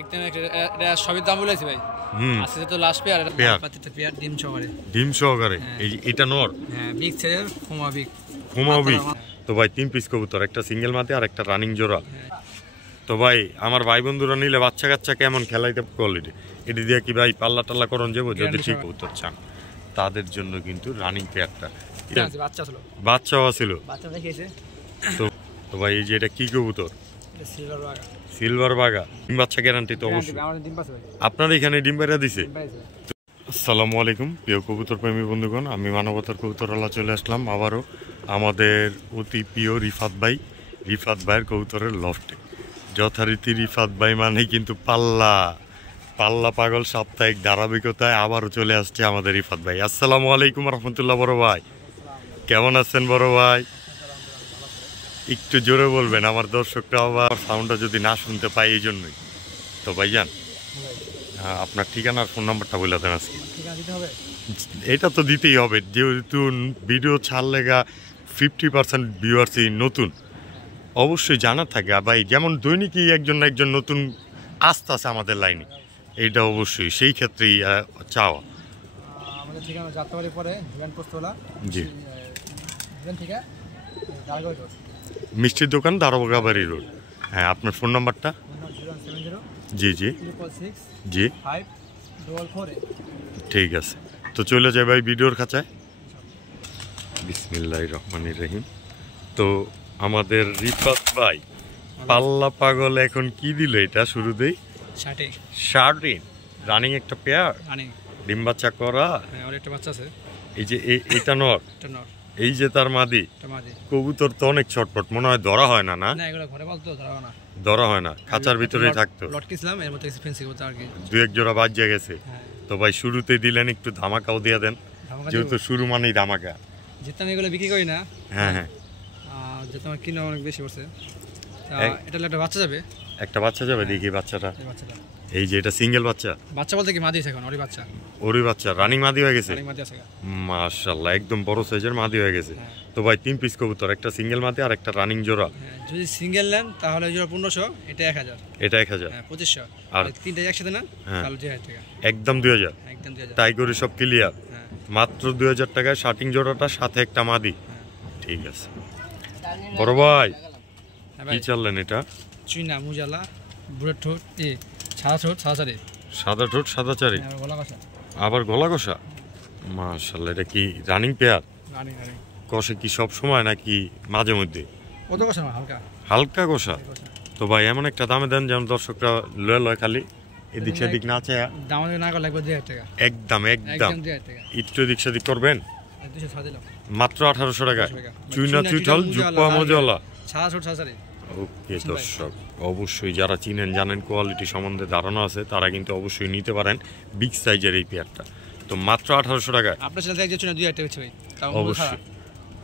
একদম এটা সবই দাম বলেছি ভাই। আজকে তো লাস্ট পেয়ার, পাতিতে পেয়ার ডিম সহকারে। এই এটা নর, হ্যাঁ বিগ সাইজের হোমা বিগ। তো ভাই 3 পিস কবুতর, একটা সিঙ্গেল মাদি আর একটা রানিং জোড়া। তো ভাই আমার ভাই বন্ধুরা নিলে বাচ্চা কাচ্চা কেমন খেলাইতে কোয়ালিটি, এটি দিয়ে কি ভাই পাল্লা টাল্লা করন যাবো যদি ঠিক কবুতর চান তাদের জন্য কিন্তু রানিং পেয়ারটা। বাচ্চাও ছিল। তো ভাই এই যে এটা কি কবুতর? সিলভার বাগা। ডিম বাচ্চা গ্যারান্টি তো অবশ্যই। আপনার এখানে ডিম বাইরা দিছে? আসসালামু আলাইকুম প্রিয় কবুতর প্রেমী বন্ধুগণ, আমি মানবতার কবুতরওয়ালা চলে আসলাম আবারও আমাদের অতি প্রিয় রিফাত ভাইয়ের কবুতরের লফটে। যথারীতি রিফাত ভাই মানে কিন্তু পাল্লা পাগল সাপ্তাহিক ধারাবাহিকতায় আবারও চলে আসছে আমাদের রিফাত ভাই। আসসালামু আলাইকুম রহমতুল্লাহ। বড় ভাই কেমন আছেন? বড় ভাই একটু জোরে বলবেন, আমার দর্শকরা আবার সাউন্ডটা যদি না শুনতে পাই এই জন্যই। তো ভাইজান আপনার ঠিকানা আর ফোন নাম্বারটা বলে দেন আজকে। এটা তো দিতেই হবে যেহেতু ভিডিও ছাড়লে 50% ভিউয়ার্সই নতুন, অবশ্যই জানা থাকে ভাই। যেমন দৈনিকই একজন নতুন আসতে আছে আমাদের লাইনে, এইটা অবশ্যই সেই ক্ষেত্রেই চাওয়া। আমাদের ঠিকানা যাত্রাবাড়ি পরে পোস্তলা, জি মিষ্টির দোকান দারোগাবাড়ি রোড। হ্যাঁ আপনার ফোন নাম্বারটা? জি জি জি ঠিক আছে। তো চলে যাই ভাই ভিডিওর খাঁচায়। বিসমিল্লাহির রহমানির রহিম। তো আমাদের রিফাত ভাই পাল্লা পাগল এখন কি দিল? এটা শুরুতেই শার্টিন রানিং একটা পেয়ার, ডিম বাচ্চা করা। এই যে এটা নর, এই যে তার মাদি। কবুতর তো অনেক ছটপট, মনে হয় ধরা হয় না? না ধরা হয় না, খাঁচার ভিতরেই থাকতো। দু এক জোড়া বাজিয়ে গেছে। তো ভাই শুরুতে দিলেন, একটু ধামাকাও দিয়ে দেন যেহেতু শুরু মানেই ধামাকা। যেতাম এগুলো বিক্রি করি না। হ্যাঁ হ্যাঁ যেতাম কিনা অনেক বেশি পড়ছে। এটা একটা বাচ্চা যাবে, একটা বাচ্চা যাবে। দেখি বাচ্চাটা। এই যে এটা সিঙ্গেল বাচ্চা বলতে কি মাদি এখন? ওরই বাচ্চা রানিং মাদি হয়ে গেছে। মাশাআল্লাহ একদম বড় সাইজের মাদি হয়ে গেছে। তো ভাই 3 পিস কবুতর, একটা সিঙ্গেল মাদি আর একটা রানিং জোড়া। যদি সিঙ্গেল নেন তাহলে জোড়া 1500, এটা 1000। এটা 1000, 2500। আর তিনটা একসাথে নেন তাহলে 2000 টাকা। একদম 2000। তাই করে সব ক্লিয়ার। মাত্র 2000 টাকায় শার্টিং জোড়াটা সাথে একটা মাদি। ঠিক আছে বড় ভাই কি চাললেন? এটা চুইনা মুজালা, বুড়ের ঠোঁট, সাদা ঠোঁট সাদা চারি, আবার গলা কষা। মাশাআল্লাহ এটা কি রানিং পেয়ার? কষে কি সব সময় নাকি মাঝে মধ্যে? হালকা কষা। তো ভাই এমন একটা দামে দেন যেন দর্শকরা লয় খালি এদিক সেদিক না চায়। একদম একটু এদিক সেদিক করবেন। মাত্র 1800 টাকায় চুইনা চুইঠাল জুপ্পা মজলা। ওকে দর্শক অবশ্যই যারা চিনেন জানেন কোয়ালিটি সম্বন্ধে ধারণা আছে তারা কিন্তু অবশ্যই নিতে পারেন বিগ সাইজের এই পেয়ারটা। তো মাত্র 1800 টাকায়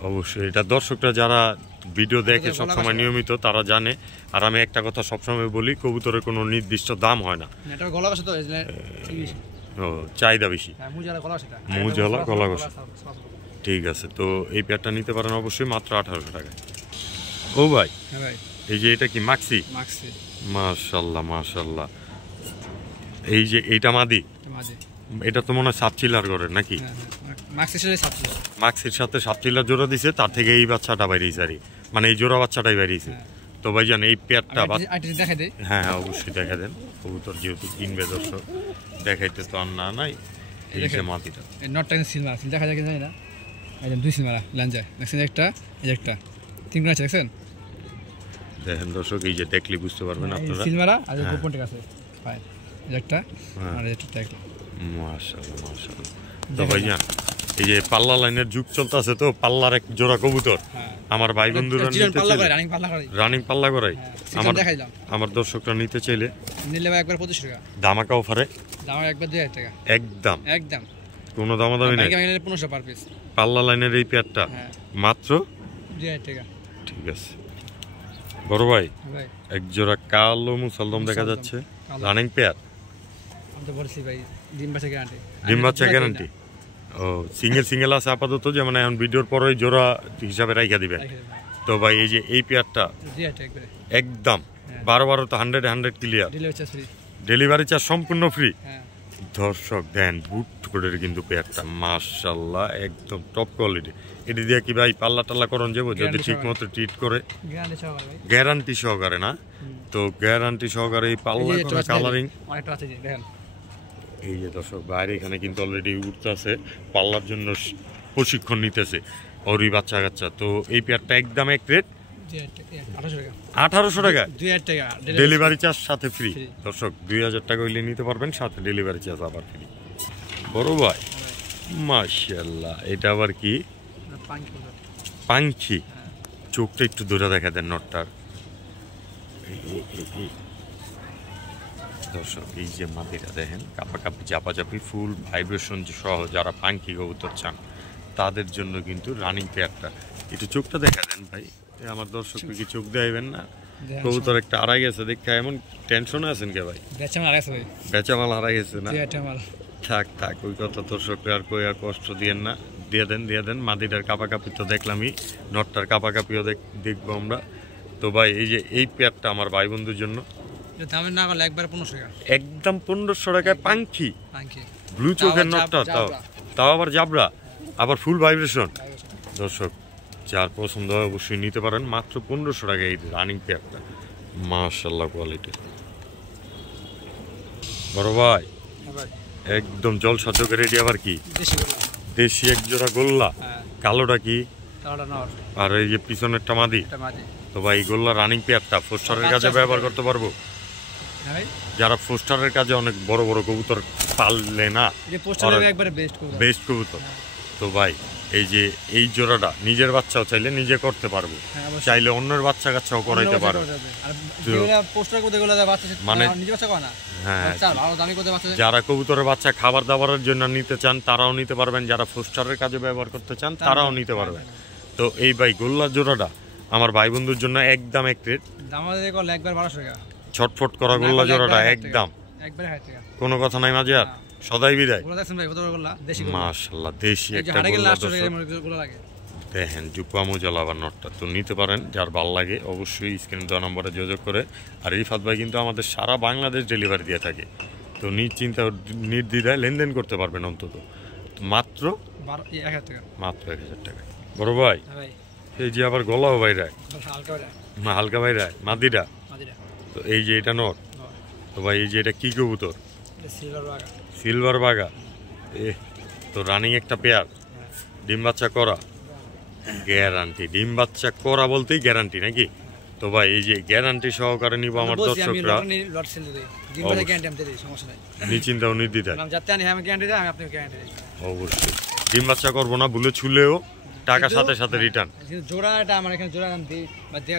অবশ্যই এটা দর্শকরা যারা ভিডিও দেখে সবসময় নিয়মিত তারা জানে। আর আমি একটা কথা সবসময় বলি, কবুতরের কোনো নির্দিষ্ট দাম হয় না, চাহিদা বেশি। মুজলা গলা কষা। ঠিক আছে, তো এই পেয়ারটা নিতে পারেন অবশ্যই মাত্র 1800 টাকায়। ও ভাই এই যে এটা কি মাক্সি? মাশাআল্লাহ। এই যে এইটা মাদি, এটা তো মনে হয় সাবচিলার করে নাকি? মাক্সির সাথে সাবচিলার জোড়া দিছে, তার থেকে এই বাচ্চাটা বাইরেছে আর মানে এই জোড়া বাচ্চাটাই বাইরেছে। তো ভাইজান এই পেয়ারটা হ্যাঁ অবশ্যই দেখা দেন, কবুতর যেহেতু কিনবে দর্শক দেখাইতে তো আর না নাই। এই যে মাদিটা দেখা যায় না, দুই সিলমারা লাঞ্জা দেখছেন, একটা একটা তিন আছে দেখছেন। দেখেন দর্শক এই যে দেখলে বুঝতে পারবেন আপনারা সিলমারা আর গোপনটা আছে ভাই, একটা আর এটা একটা। মাশাআল্লাহ। তো ভাইজান এই যে পাল্লা লাইনের যুগ চলতেছে, তো পাল্লার এক জোড়া কবুতর আমার ভাই বন্ধুরা রানিং পাল্লা করাই আমার দর্শকরা নিতে চাইলে নিলে ভাই একবার 2500 টাকা ধামাকা অফারে। একবার 2000 টাকা একদম কোনো দামাদামি নাই। 1500 পার পিস পাল্লা লাইনের এই পেয়ারটা মাত্র 2000 টাকা। ঠিক আছে বড় ভাই এক জোড়া কালো মুসলদম দেখা যাচ্ছে, রানিং পেয়ার। ডিম বাচ্চা গ্যারান্টি। ও সিঙ্গেল আছে আপাতত, যেমন এখন ভিডিওর পরেই জোড়া হিসাবে রাইখা দিবেন। তো ভাই এই যে এই পেয়ারটা একদম 12 তো 100 ক্লিয়ার, ডেলিভারি চার্জ সম্পূর্ণ ফ্রি। হ্যাঁ দর্শক দেন বুট কোটের কিন্তু পেয়ারটা মাশাআল্লাহ একদম টপ কোয়ালিটি। এটি দিয়ে কি ভাই পাল্লা টাল্লা করন যাবো যদি ঠিক মতো ট্রিট করে? গ্যারান্টি সহকারে না? তো গ্যারান্টি সহকারে এই পাল্লা করে কালারিং এই যে দর্শক বাইরে এখানে কিন্তু অলরেডি উঠতেছে পাল্লার জন্য প্রশিক্ষণ নিতেছে ওরই বাচ্চা কাচ্চা। তো এই পেয়ারটা একদম এক রেট 1800 টাকা, ডেলিভারি চার্জ সাথে ফ্রি। দর্শক 2000 টাকা হইলে নিতে পারবেন, সাথে ডেলিভারি চার্জ আবার ফ্রি। বড় ভাই মাশাআল্লাহ, এটা আবার কি? পাঙ্খি। চোখটা একটু দূরে দেখা দেন নটটার। দর্শক এই যে মাটিটা দেখেন কাপাকাপি চাপাচাপি ফুল ভাইব্রেশন সহ যারা পাঙ্খি কবুতর চান তাদের জন্য কিন্তু রানিং পেয়ারটা। একটু চোখটা দেখা দেন ভাই, আমার দর্শক কি চোখ দেবেন না? কবুতর একটা হারাই গেছে দেখা এমন টেনশনে আছেন কে ভাই? বেচামাল হারাই গেছে না? থাক থাক ওই কথা দর্শকরা আর কই আর কষ্ট দিয়েন না, দিয়ে দেন। মাদিটার কাপাকাপি তো দেখলামই, নটটার কাপাকাপিও দেখবো আমরা। তো ভাই এই যে এই পেয়ারটা আমার ভাই বন্ধুর জন্য একদম 1500 টাকায় পাঙ্খি ব্লু চোখের নটটা, তাও আবার জাবরা, আবার ফুল ভাইব্রেশন। দর্শক যার পছন্দ হয় অবশ্যই নিতে পারেন, মাত্র 1500 টাকা এই রানিং পেয়ারটা। মাশাআল্লাহ কোয়ালিটি। বড় ভাই একদম জলসা চোখে রেডি। আবার কি দেশি এক জোড়া গোল্লা, কালোটা কি আর এই যে পিছনেরটা মাদি। তো ভাই গোল্লা রানিং পেয়ারটা ফোস্টারের কাজে ব্যবহার করতে পারবো? যারা ফোস্টারের কাজে অনেক বড় বড় কবুতর পাললে না, বেস্ট কবুতর। তো ভাই এই যে এই জোড়াটা নিজের বাচ্চাও চাইলে নিজে করতে পারবো, চাইলে অন্যের বাচ্চা কাচ্চাও করাইতে পারবো। মানে হ্যাঁ, যারা কবুতরের বাচ্চা খাবার দাবারের জন্য নিতে চান তারাও নিতে পারবেন, যারা ফোস্টারের কাজে ব্যবহার করতে চান তারাও নিতে পারবেন। তো এই ভাই গোল্লা জোড়াটা আমার ভাই বন্ধুর জন্য একদম এক রেট, ছটফট করা গোল্লা জোড়াটা একদম কোনো কথা নাই মাঝে আর সদাই বিদায়। মাশাআল্লাহ দেশি একটা গোল্লা দেখেন জুপা মোজালা আবার নটটা। তো নিতে পারেন যার ভাল লাগে অবশ্যই স্ক্রিনে দেওয়া নম্বরে যোগাযোগ করে। আর রিফাত ভাই কিন্তু আমাদের সারা বাংলাদেশ ডেলিভারি দিয়ে থাকে, তো নিশ্চিন্তা নির্দ্বিধায় লেনদেন করতে পারবেন অন্তত মাত্র 1000 টাকা। বড় ভাই এই যে আবার গলাও বাইরায়, হালকা বাইরায় মাদিরা। তো এই যে এটা নট। তো ভাই এই যে এটা কি কবুতর? সিলভার বাগা। তো রানিং একটা পেয়ার, ডিম বাচ্চা করা গ্যারান্টি। ডিম বাচ্চা করা বলতেই গ্যারান্টি নাকি? তো ভাই এই যে গ্যারান্টি সহকারে নিব আমার দর্শকরা, নিশ্চিন্তা ও নির্দ্বিধায় অবশ্যই। ডিম বাচ্চা করবো না ভুলে ছুলেও টাকা সাথে সাথে রিটার্ন। জোড়াটা আমার এখানে জোড়া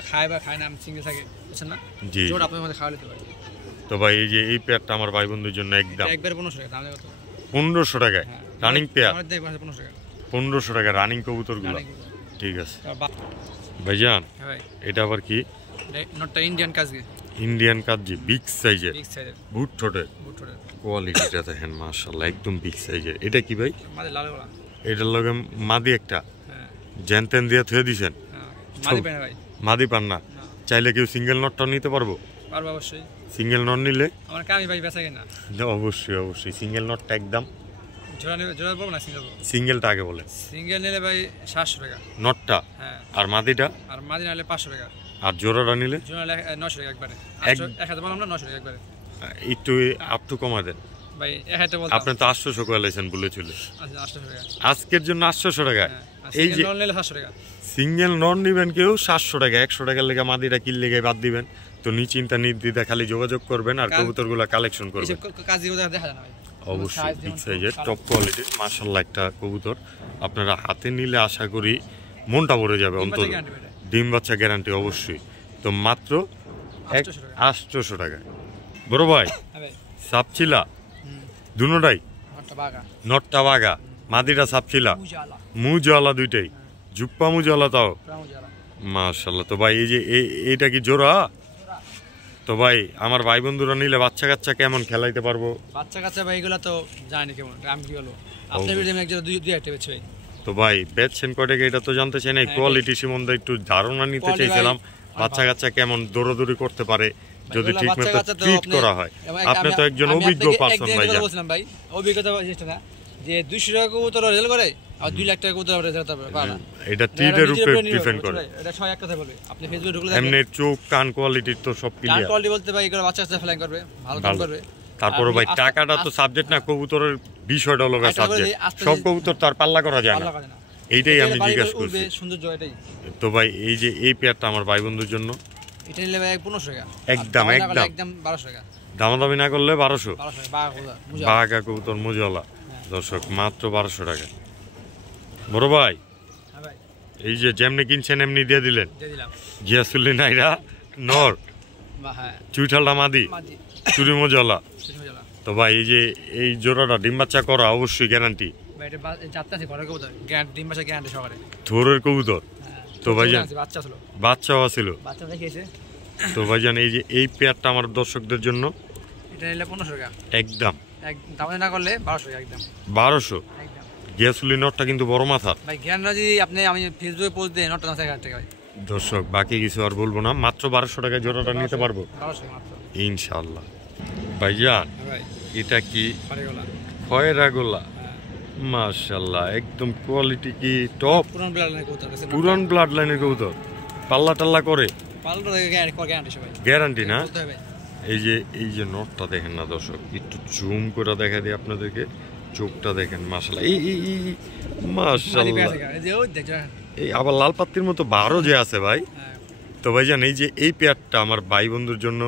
খায় বা খায় না, আমি সিঙ্গেল থাকে বুঝছেন না? জি জোড়া আপনি আমাদের খাওয়া দিতে পারি। তো ভাই এই যে এই পেয়ারটা আমার ভাই বন্ধুর জন্য একদম 1500 টাকায় রানিং পেয়ার, 1500 টাকা রানিং কবুতর গুলো। ঠিক আছে ভাইজান, এটা আবার কি? ইন্ডিয়ান কাজী বিগ সাইজের বুট ঠোঁটের কোয়ালিটিটা দেখেন মাশাআল্লাহ একদম বিগ সাইজের। এটা কি ভাই? এটার লগে মাদি একটা জ্যান ত্যান দিয়ে থুয়ে দিছেন, মাদি পান না? চাইলে কেউ সিঙ্গেল নটটা নিতে পারবো? সিঙ্গেল নট নিলে অবশ্যই সিঙ্গেল নটটা একদম সিঙ্গেলটা আগে বলে। সিঙ্গেল নিলে ভাই 700 টাকা নটটা, আর মাদিটা? আর মাদি নিলে 500 টাকা, আর জোড়াটা নিলে 900 টাকা একবারে। এক হাতে বললাম না 900 টাকা একবারে। একটু আপ টু কমা দেন ভাই, এক হাতে বলতে আপনি তো 800 করে লাইছেন বলে চলে। আচ্ছা 800 টাকা আজকের জন্য 800 টাকা। এই যে নন নিলে 700 টাকা, সিঙ্গেল নন নিবেন কেউ 700 টাকা, 100 টাকার লেগে মাদিটা কিল লেগে বাদ দিবেন। তো নিশ্চিন্তা নির্দ্বিধা খালি যোগাযোগ করবেন আর কবুতরগুলো কালেকশন করবেন। অবশ্যই বিগ সাইজের টপ কোয়ালিটির মাশাআল্লাহ একটা কবুতর আপনারা হাতে নিলে আশা করি মনটা ভরে যাবে অন্তত। ডিম বাচ্চা গ্যারান্টি অবশ্যই। তো মাত্র 800 টাকা। বড় ভাই সাপচিলা দুটোটাই, নটটা বাগা মাদিটা সাপচিলা, মুজওয়ালা দুইটাই, জুপ্পা মুজওয়ালা তাও মাশাআল্লাহ। তো ভাই এই যে এইটা কি জোড়া? তো ভাই আমার ভাই বন্ধুরা নিলে বাচ্চা কাচ্চা কেমন খেলাইতে পারবো? বাচ্চা কাচ্চা ভাই এগুলা তো জানি কেমন, আমি কি বলবো আপনাদের ভিডিও একজন দুই একটা বেচে ভাই। তো ভাই বেচছেন কয় টাকা এটা তো জানতে চাই না, কোয়ালিটি সম্বন্ধে একটু ধারণা নিতে চাইছিলাম। বাচ্চা কাচ্চা কেমন দৌড়াদৌড়ি করতে পারে যদি ঠিকমতো ট্রিট করা হয়। আপনি তো একজন অভিজ্ঞ পারসন ভাইজান। বলছিলাম ভাই, অভিজ্ঞতা জিনিসটা না যে 200 টাকা কবুতর রেজাল্ট করে আর 2 লাখ টাকা কবুতর রেজাল্ট পারে না। এটা ট্রিটের উপরে ডিপেন্ড করে। এটা সবাই এক কথা বলবে। আপনি ফেসবুকে ঢুকলে এমনি চোখ কান কোয়ালিটি তো সব ক্লিয়ার। কান কোয়ালিটি বলতে ভাই এগুলো বাচ্চা ফ্লাইং করবে, ভালো কাম করবে। তারপরে ভাই টাকাটা তো সাবজেক্ট না, কবুতরের বিষয়টা হলো সাবজেক্ট। সব কবুতর তার পাল্লা করা যায় না, এইটাই আমি জিজ্ঞাসা করছি। সৌন্দর্য এটাই তো ভাই এই যে এই পেয়ারটা আমার ভাই বন্ধুর জন্য এটা নিলে ভাই 1500 টাকা একদম একদম 1200 টাকা দামাদামি না করলে 1200 টাকা বাঘা কবুতর মুজলা। দর্শক মাত্র 1200 টাকা। বড় ভাই এই যে যেমনি কিনছেন এমনি দিয়ে দিলেন। গিয়াসুল্লি নাইরা নর চুইঠালটা মাদি চুরি মজলা। তো ভাই এই যে এই জোড়াটা ডিম বাচ্চা করা অবশ্যই গ্যারান্টি। থোরের কবুতর তো ভাইজান বাচ্চাও ছিল। তো ভাইজান এই যে এই পেয়ারটা আমার দর্শকদের জন্য এটা নিলে 1500 টাকা একদম দামে না করলে 1200 টাকা একদম 1200। গিয়াসুল্লি নটটা কিন্তু বড় মাথার ভাই। জ্ঞানরা যদি আপনি আমি ফেসবুকে পোস্ট দেই নটটা 1000 টাকা ভাই। দর্শক বাকি কিছু আর বলবো না, মাত্র 1200 টাকায় জোড়াটা নিতে পারবো 1200 মাত্র ইনশাআল্লাহ। ভাইজান এটা কি খয়রা গোলা? মাশাআল্লাহ একদম কোয়ালিটি কি টপ। পুরান ব্লাড লাইনের কবুতর পাল্লা টাল্লা করে গ্যারান্টি না। এই যে নটটা দেখেন না দর্শক, একটু জুম করে দেখা দিই আপনাদেরকে। চোখটা দেখেন মাশাআল্লাহ, এই মাশাআল্লাহ এই আবার লাল পাত্তির মতো বারো যে আছে ভাই। তো ভাইজান এই যে এই পেয়ারটা আমার ভাই বন্ধুর জন্য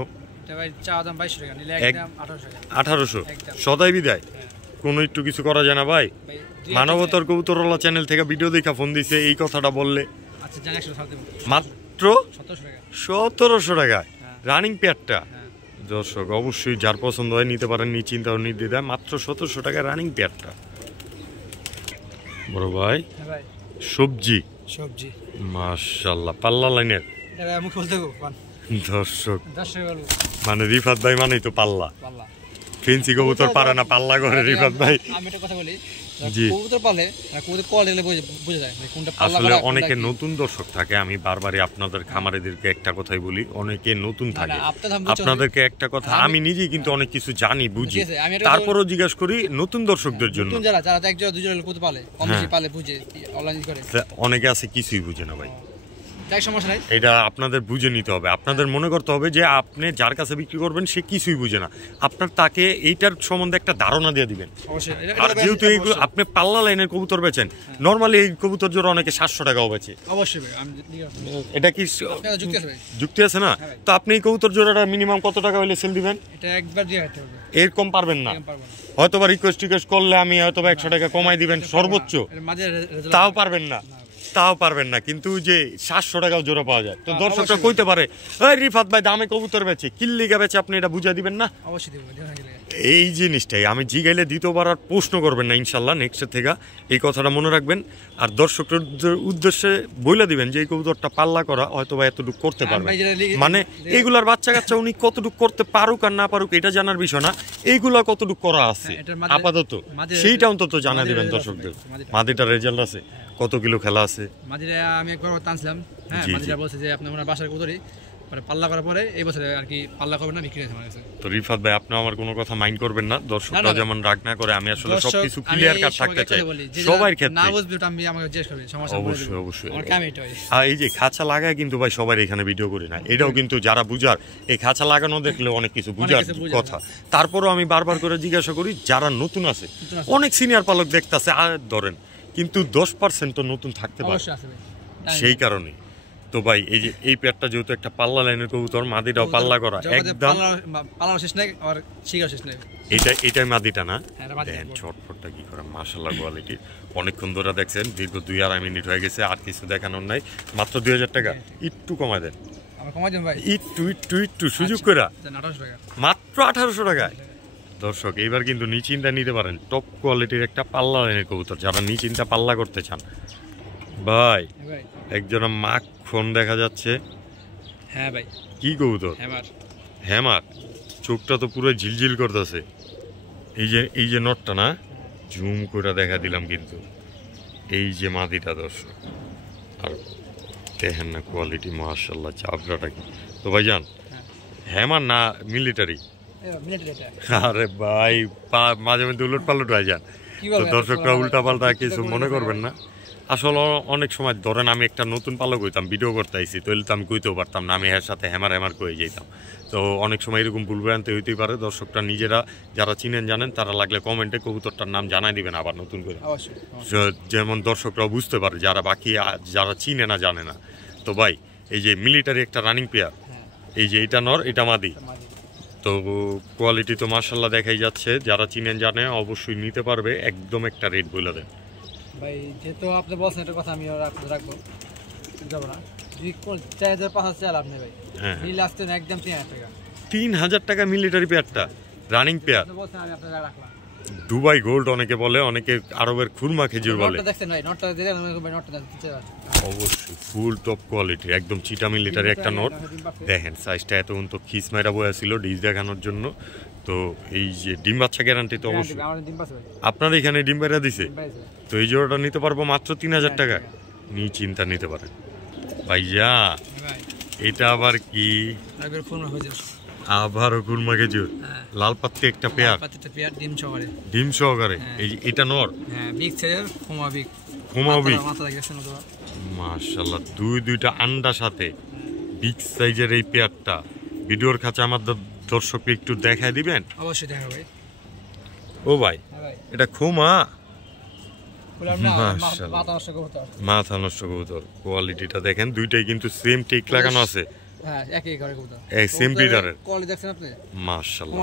1800 সদাই বিদায়। কোনো একটু কিছু করা যায় না ভাই? মানবতার কবুতরওয়ালা চ্যানেল থেকে ভিডিও দেখা ফোন দিছে, এই কথাটা বললে মাত্র 1700 টাকায় রানিং পেয়ারটা। দর্শক অবশ্যই যার পছন্দ হয় নিতে পারেন, নিশ্চিন্তা ও নির্দ্বিধায় মাত্র 1700 টাকায় রানিং পেয়ারটা। বড় ভাই সবজি মাশাআল্লাহ পাল্লা লাইনের দর্শক। মানে রিফাত ভাই মানেই তো পাল্লা, ফেন্সি কবুতর পারে না পাল্লা করে রিফাত ভাই। আমি একটা কথা বলি, জি কবুতর পালে কবুতর কোয়ালিটি বোঝা যায় কোনটা পাল্লা। আসলে অনেকে নতুন দর্শক থাকে, আমি বারবারই আপনাদের খামারিদেরকে একটা কথাই বলি, অনেকে নতুন থাকে। আপনাদেরকে একটা কথা, আমি নিজেই কিন্তু অনেক কিছু জানি বুঝি, তারপরও জিজ্ঞাসা করি নতুন দর্শকদের জন্য। যারা যারা এক জায়গা দুই জায়গা কবুতর পালে কম বেশি পালে বুঝে অনলাইন করে, অনেকে আছে কিছুই বুঝে না ভাই। সমস্যা নাই, এটা আপনাদের বুঝে নিতে হবে। আপনাদের মনে করতে হবে যে আপনি যার কাছে বিক্রি করবেন সে কিছুই বুঝে না, আপনার তাকে এইটার সম্বন্ধে একটা ধারণা দিয়ে দিবেন। আর যেহেতু এইগুলো আপনি পাল্লা লাইনের কবুতর বেচেন, নর্মালি এই কবুতর জোড়া অনেকে 700 টাকাও বেচে। এটা কি যুক্তি আছে না? তো আপনি এই কবুতর জোড়াটা মিনিমাম কত টাকা হলে সেল দিবেন? এরকম পারবেন না, হয়তো বা রিকোয়েস্ট করলে আমি হয়তো 100 টাকা কমাই দিবেন সর্বোচ্চ, তাও পারবেন না। কিন্তু যে 700 টাকাও জোড়া পাওয়া যায়, তো দর্শকরা কইতে পারে এই রিফাত ভাই দামে কবুতর বেচে, কিল্লিগা বেচে, আপনি এটা বুঝিয়ে দিবেন না? এই জিনিসটাই আমি জিগাইলে দ্বিতীয়বার আর প্রশ্ন করবেন না ইনশাল্লাহ নেক্সটের থেকে, এই কথাটা মনে রাখবেন। আর দর্শকদের উদ্দেশ্যে বলে দিবেন যে এই কবুতরটা পাল্লা করা হয়তো বা এতটুকু করতে পারবে, মানে এইগুলার বাচ্চা কাচ্চা উনি কতটুকু করতে পারুক আর না পারুক এটা জানার বিষয় না, এইগুলা কতটুকু করা আছে আপাতত সেইটা অন্তত জানা দিবেন দর্শকদের। মাদিটার রেজাল্ট আছে, কত কিলো খেলা আছে? মাদিরা আমি একবার টানছিলাম, হ্যাঁ মাদিরা বলছে যে আপনি ওনার বাসার কবুতরই মানে পাল্লা করার পরে এই বছরে আর কি পাল্লা করবেন না, বিক্রি হয়েছে আমার কাছে। তো রিফাত ভাই আপনি আমার কোনো কথা মাইন্ড করবেন না, দর্শকরা যেমন রাগ না করে, আমি আসলে সবকিছু ক্লিয়ার কাট থাকতে চাই সবার ক্ষেত্রে। না বুঝবে ওটা আমি আমাকে জিজ্ঞেস করবেন, সমস্যা অবশ্যই অবশ্যই। আমার কাম এটাই। আর এই যে খাঁচা লাগায় কিন্তু ভাই সবার এখানে ভিডিও করি না, এটাও কিন্তু যারা বুঝার এই খাঁচা লাগানো দেখলে অনেক কিছু বুঝার কথা। তারপরও আমি বারবার করে জিজ্ঞাসা করি যারা নতুন আছে, অনেক সিনিয়র পালক দেখতেছে আর ধরেন, কিন্তু 10% তো নতুন থাকতে পারে, সেই কারণে। তো ভাই এই যে এই পেয়ারটা যেহেতু একটা পাল্লা লাইনের কবুতর, মাদিটাও পাল্লা করা একদম, পাল্লা শেষ নাই আর শিকার শেষ নাই, এটাই মাদিটা না? দেখেন ছটফটটা কি করে মাশাআল্লাহ কোয়ালিটি। অনেকক্ষণ ধরে দেখছেন, দীর্ঘ 2-2.5 মিনিট হয়ে গেছে, আর কিছু দেখানোর নাই। মাত্র 2000 টাকা, একটু কমাই দেন, একটু সুযোগ করে মাত্র 1800 টাকায়। দর্শক এইবার কিন্তু নিচিন্তা নিতে পারেন, টপ কোয়ালিটির একটা পাল্লা লাইনের কবুতর যারা নিচিন্তা পাল্লা করতে চান। ভাই একজনের মাখন দেখা যাচ্ছে, হ্যাঁ ভাই কি কবুতর? হ্যামার, চোখটা তো পুরো ঝিলঝিল করতেছে। এই যে নটটা না, জুম করে দেখা দিলাম কিন্তু, এই যে মাদিটা দর্শক, আর দেখেন না কোয়ালিটি মাশাআল্লাহ, চাবড়াটা কি। তো ভাইজান হ্যামার না মিলিটারি? আরে ভাই মাঝে মধ্যে উলট পালট হয়ে যান, তো দর্শকরা উল্টা পাল্টা কিছু মনে করবেন না। আসলে অনেক সময় ধরেন আমি একটা নতুন পালক হইতাম, ভিডিও করতে আইসি, তাহলে তো আমি কইতেও পারতাম না, আমি এর সাথে হ্যামার কয়ে যেতাম। তো অনেক সময় এরকম ভুলভ্রান্তি হইতেই পারে। দর্শকরা নিজেরা যারা চিনেন জানেন তারা লাগলে কমেন্টে কবুতরটার নাম জানাই দিবেন আবার নতুন করে, যেমন দর্শকরা বুঝতে পারে যারা বাকি যারা চিনে না জানে না। তো ভাই এই যে মিলিটারি একটা রানিং পেয়ার, এই যে এটা নর এটা মাদি, তো কোয়ালিটি তো মার্শাল্লাহ দেখাই যাচ্ছে, যারা চিনেন জানে অবশ্যই নিতে পারবে। একদম একটা রেট বলে দেন ভাই, যেহেতু আপনি বলছেন একটা কথা আমি রাখবো, যাবো না 4,000-5,000 চাল আপনি ভাই, হ্যাঁ মিল আসতে না একদম 3,000 টাকা। 3,000 টাকা মিলিটারি পেয়ারটা, রানিং পেয়ার, বলছেন আমি আপনাকে রাখলাম। দুবাই গোল্ড অনেকে বলে, অনেকে আরবের খুরমা খেজুর বলে। দেখছেন ভাই নটটা দিলেন, নটটা দেখছেন অবশ্যই ফুল টপ কোয়ালিটির একদম চিটা মিলিটারি একটা নোট। দেখেন সাইজটা এত তো খিস মাইরা বয়া ছিল ডিশ দেখানোর জন্য। তো এই যে ডিম বাচ্চা গ্যারান্টি তো অবশ্যই আপনার এখানে ডিম বাইরা দিছে, তো এই জোড়াটা নিতে পারবো মাত্র 3,000 টাকা, চিন্তা নিতে পারেন ভাইয়া। এটা আবার কি? আবারও খুরমা খেজুর, লাল পাত্তি একটা পেয়ার, ডিম সহকারে। এই যে এটা নর, মাশাআল্লাহ দুইটা আন্ডার সাথে বিগ সাইজের এই পেয়ারটা ভিডিওর কাছে আমাদের দর্শককে একটু দেখায় দিবেন? অবশ্যই দেখাবো ভাই। ও ভাই এটা খুমা, মাথা নষ্ট কবুতর, কোয়ালিটিটা দেখেন, দুইটাই কিন্তু সেম টেক লাগানো আছে, হ্যাঁ একই করে কবুতর, এই সেম ব্রিডারের কোয়ালিটি দেখছেন আপনি মাশাআল্লাহ।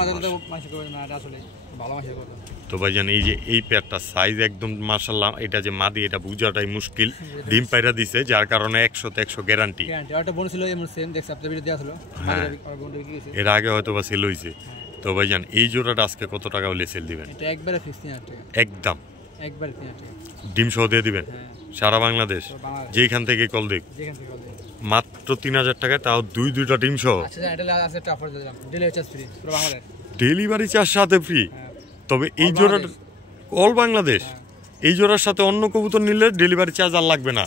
আসলে ভালো মাসে কবুতর। তো ভাইজান এই যে এই পেয়ারটা সাইজ একদম মাশাআল্লাহ, এটা যে মাদি এটা বুঝাটাই মুশকিল, ডিম পাইরা দিছে যার কারণে 100 গ্যারান্টি। একটা বোন ছিল এমন সেম দেখছ আপনি ভিডিও দেয়া ছিল, এর আগে হয়তো বা সেল হইছে। তো ভাইজান এই জোড়াটা আজকে কত টাকা হলে সেল দিবেন? এটা একবারে ফিক্স 3,000 টাকা, একদম একবারে 3,000 টাকা ডিম সহ দিয়ে দিবেন সারা বাংলাদেশ, যেখান থেকে কল দেখ, মাত্র 3,000 টাকায়, তাও দুইটা ডিম সহ। ডেলিভারি চার্জ সাথে ফ্রি। তবে এই জোড়াটা অল বাংলাদেশ, এই জোড়ার সাথে অন্য কবুতর নিলে ডেলিভারি চার্জ আর লাগবে না,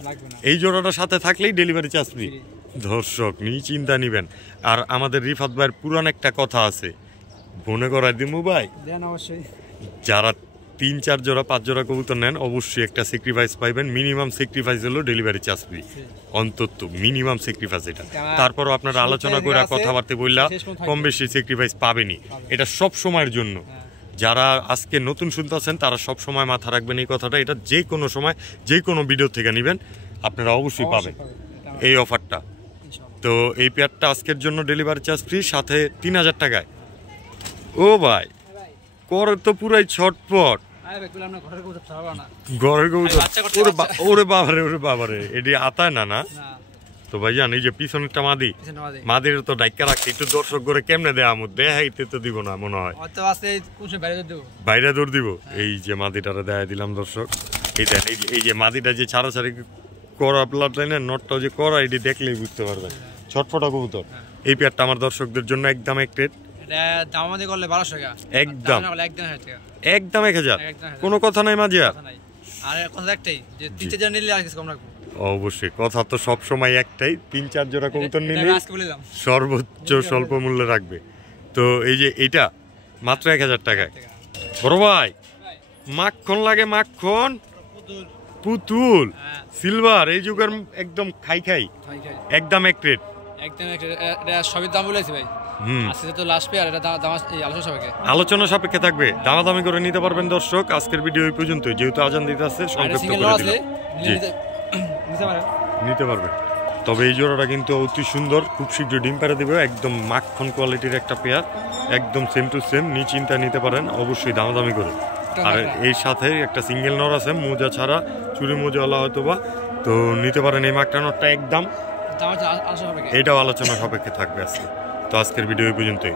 এই জোড়াটার সাথে থাকলেই ডেলিভারি চার্জ ফ্রি। দর্শক চিন্তা নিবেন। আর আমাদের রিফাত ভাইয়ের পুরান একটা কথা আছে, মনে করাই দিমু ভাই, যারা 3-4 জোড়া 5 জোড়া কবুতর নেন অবশ্যই একটা স্যাক্রিফাইস পাইবেন। মিনিমাম স্যাক্রিফাইস হলো ডেলিভারি চার্জ ফ্রি, অন্তত মিনিমাম স্যাক্রিফাইস এটা। তারপরও আপনারা আলোচনা করে কথাবার্তা বললা কম বেশি স্যাক্রিফাইস পাবেনই, এটা সব সময়ের জন্য। যারা আজকে নতুন শুনতেছেন তারা সব সময় মাথা রাখবেন এই কথাটা, এটা যে কোনো সময় যে কোনো ভিডিও থেকে নেবেন আপনারা অবশ্যই পাবেন এই অফারটা। তো এই পেয়ারটা আজকের জন্য ডেলিভারি চার্জ ফ্রি, সাথে 3,000 টাকায়। ও ভাই করে তো পুরাই ছটপট, ঘরের কবুতর, ওরে বাবারে এটি আতায় না না। তো ভাইজান এই যে পিছনেরটা মাদির তো ডাইকা রাখছে, একটু দর্শক করে কেমনে দেয় আমুদ দেখাইতে তো দিব না মনে হয়, বাইরে দৌড় দিব। এই যে মাদিটারে দেখা দিলাম দর্শক, এই দেন এই যে মাদিটা যে ছাড়াছাড়ি করা প্লাট লাইনের নটটাও যে করা, এটি দেখলেই বুঝতে পারবেন ছটফটা কবুতর। এই পেয়ারটা আমার দর্শকদের জন্য একদম এক রেট, একদম 1,000, কোনো কথা নাই মাঝিয়া। অবশ্যই কথা তো সবসময় একটাই, 3-4 জোড়া কবুতর নিলে সর্বোচ্চ স্বল্প মূল্যে রাখবে। তো এই যে এইটা মাত্র 1,000 টাকায়। বড় ভাই মাখন লাগে, মাখন পুতুল সিলভার এই যুগের একদম খাই একদম এক রেট, সবই দাম বলেছি ভাই। আলোচনা সাপেক্ষে থাকবে, দামাদামি করে নিতে পারবেন দর্শক। আজকের ভিডিও এই পর্যন্ত, যেহেতু আজান দিতে আছে সংক্ষিপ্ত করে দিলাম, নিতে পারবেন। তবে এই জোড়াটা কিন্তু অতি সুন্দর, খুব শীঘ্র ডিম পেড়ে দিবে, একদম মাখন কোয়ালিটির একটা পেয়ার, একদম সেম টু সেম, নিশ্চিন্তা নিতে পারেন অবশ্যই দামাদামি করে। আর এর সাথে একটা সিঙ্গেল নর আছে মোজা ছাড়া, চুরি মোজাওয়ালা হয়তো বা, তো নিতে পারেন এই মাকড়া নরটা একদম, এটাও আলোচনা সাপেক্ষে থাকবে আজকে। তো আজকের ভিডিও এই পর্যন্তই।